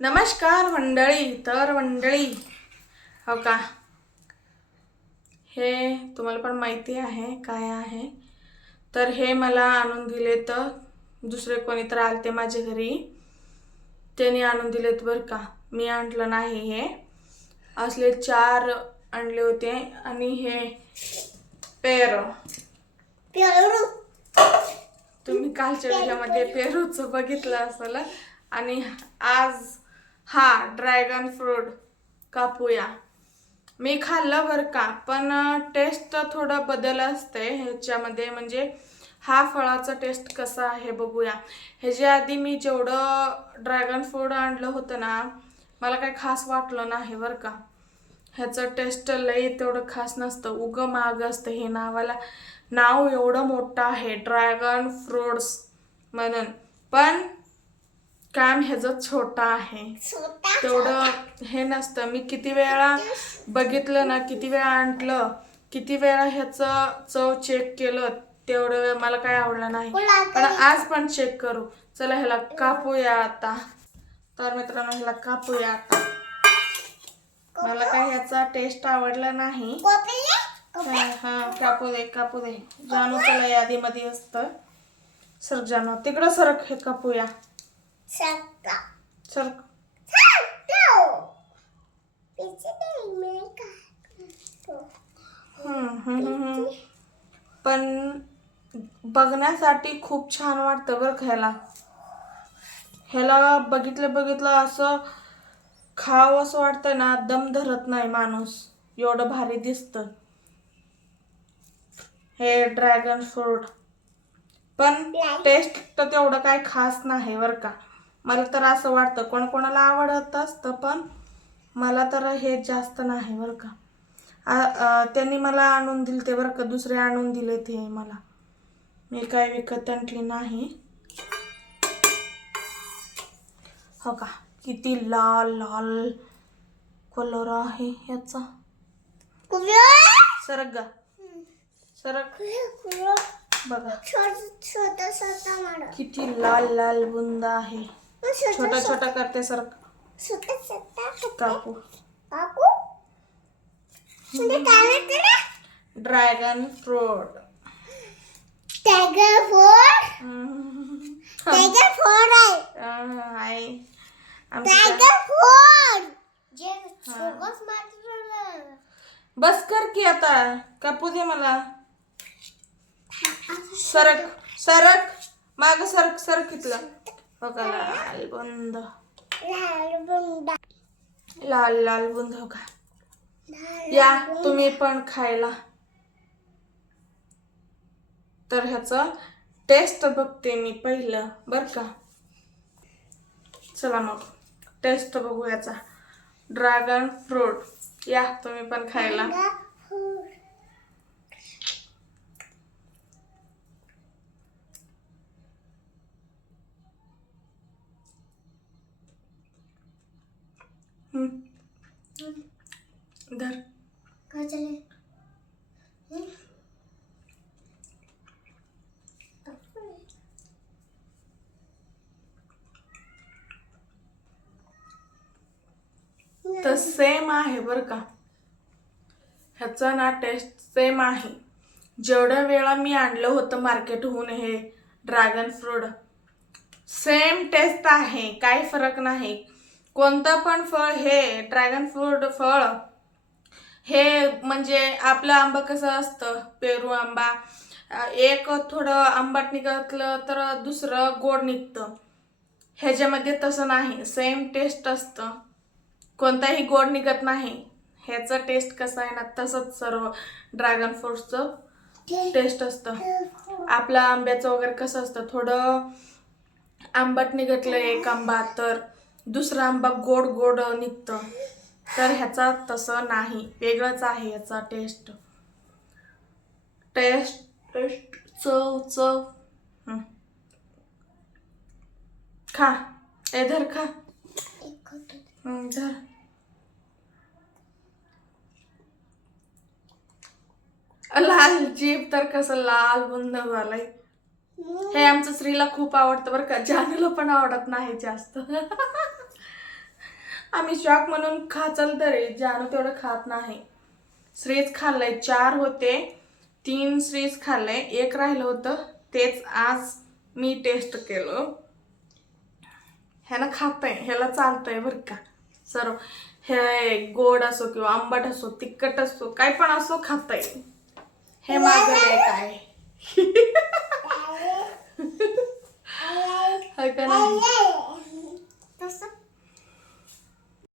नमस्कार मंडळी तर मंडळी. हो का? हे तुम्हाला पण माहिती आहे काय आहे. तर हे मला आणून दिले तर दुसरे कोणी तर आलते माझ्या घरी. त्यांनी आणून दिलेत बरं का. मी आणलं नाही हे. असले चार आणले होते आणि हे पेर. पेरू. तुम्ही कालच्या व्हिडिओमध्ये पेरूचं बघितलं असेल. आणि आज हा ड्रॅगन फ्रूट कापूया. मी खाल्लं बरं का पण टेस्ट थोडं बदल असते ह्याच्यामध्ये. म्हणजे हा फळाचा टेस्ट कसा आहे बघूया. ह्याच्या आधी मी जेवढं ड्रॅगन फ्रूट आणलं होतं ना मला काही खास वाटलं नाही बरं का. ह्याचं टेस्ट लई तेवढं खास नसतं. उगं महाग असतं हे नावाला. नाव एवढं मोठं आहे ड्रॅगन फ्रूट्स म्हणून. पण काम ह्याचं छोटं आहे तेवढं हे नसतं. मी किती वेळा बघितलं ना किती वेळा आणलं किती वेळा ह्याचं चव चेक केलं तेवढं वेळ मला काय आवडलं नाही. पण आज पण चेक करू. चला ह्याला कापूया आता. तर मित्रांनो ह्याला कापूया आता. मला काय ह्याचा टेस्ट आवडला नाही. हा कापू दे कापू दे. जानू त्याला यादीमध्ये असतं. सरक जानू तिकडं सरक हे कापूया. सरक. पण बघण्यासाठी खूप छान वाटतं बरं का ह्याला. ह्याला बघितलं बघितलं असं खावं असं वाटतं ना दम धरत नाही माणूस. एवढं भारी दिसतं. हे ड्रॅगन फ्रूट पण टेस्ट तर तेवढं काय खास नाही बरं का. मला तर असं वाटतं कोण कोणाला आवडत असतं पण मला तर हे जास्त नाही बरं का. त्यांनी मला आणून दिले ते बरं का दुसरे आणून दिले ते मला. मी काय विकत आणली नाही. हो का? किती लाल लाल कलर आहे याचा. कुबरा सरक गा. सरक. कुबरा बघा छोटा मारा. किती लाल लाल बुंद आहे. छोटा छोटा करते छोटा कापू dragon fruit tiger four tiger four आहे. टायगर फोर जे सोबत मारलं बस कर की आता. कापू दे मला. सरक. सरक. माग सरक सरक इथलं. बघा लाल बुंद. लाल बुंदा. लाल लाल बुंद हो या तुम्ही पण खायला. तर ह्याचं टेस्ट बघते मी पहिलं बर का? चला मग टेस्ट बघू याचा ड्रॅगन फ्रूट या तुम्ही पण खायला. धर. काय चालेल तर सेम आहे बरं का. ह्याचा ना टेस्ट सेम आहे. जेवढ्या वेळा मी आणलं होतं मार्केटहून हे ड्रॅगन फ्रूट सेम टेस्ट आहे. काही फरक नाही. कोणतं पण फळ हे ड्रॅगन फ्रूट फळ हे म्हणजे आपलं आंबा कसं असतं? पेरू आंबा. एक थोडं आंबाट निघतलं तर दुसरं गोड निघतं. ह्याच्यामध्ये तसं नाही. सेम टेस्ट असतं. कोणताही गोड निघत नाही. ह्याचं टेस्ट कसं आहे ना तसंच सर्व ड्रॅगन फ्रूटचं टेस्ट असतं. आपलं आंब्याचं वगैरे कसं असतं? थोडं आंबट निघतलं एक आंबा तर दुसरा आंबा गोड गोड निघतं. तर ह्याचा तसं नाही. वेगळंच आहे ह्याचा टेस्ट टेस्ट टेस्ट चव चव. खा. ए धर खा. धर. लाल जीभ तर कसं लाल बंद झालंय. हे आमचं स्त्रीला खूप आवडतं बरं का. जानूला पण आवडत नाही जास्त. आम्ही शॉक म्हणून खाचल तरी जानू तेवढं खात नाही. श्रीज खाल्लंय चार होते. तीन श्रीज खाल्लंय एक राहिलं होतं. तेच आज मी टेस्ट केलं. ह्यानं खातंय ह्याला चालतंय बरं का. सर्व हे गोड असो किंवा आंबट असो तिखट असो काय पण असो खातंय. हे माझं आहे. Bye.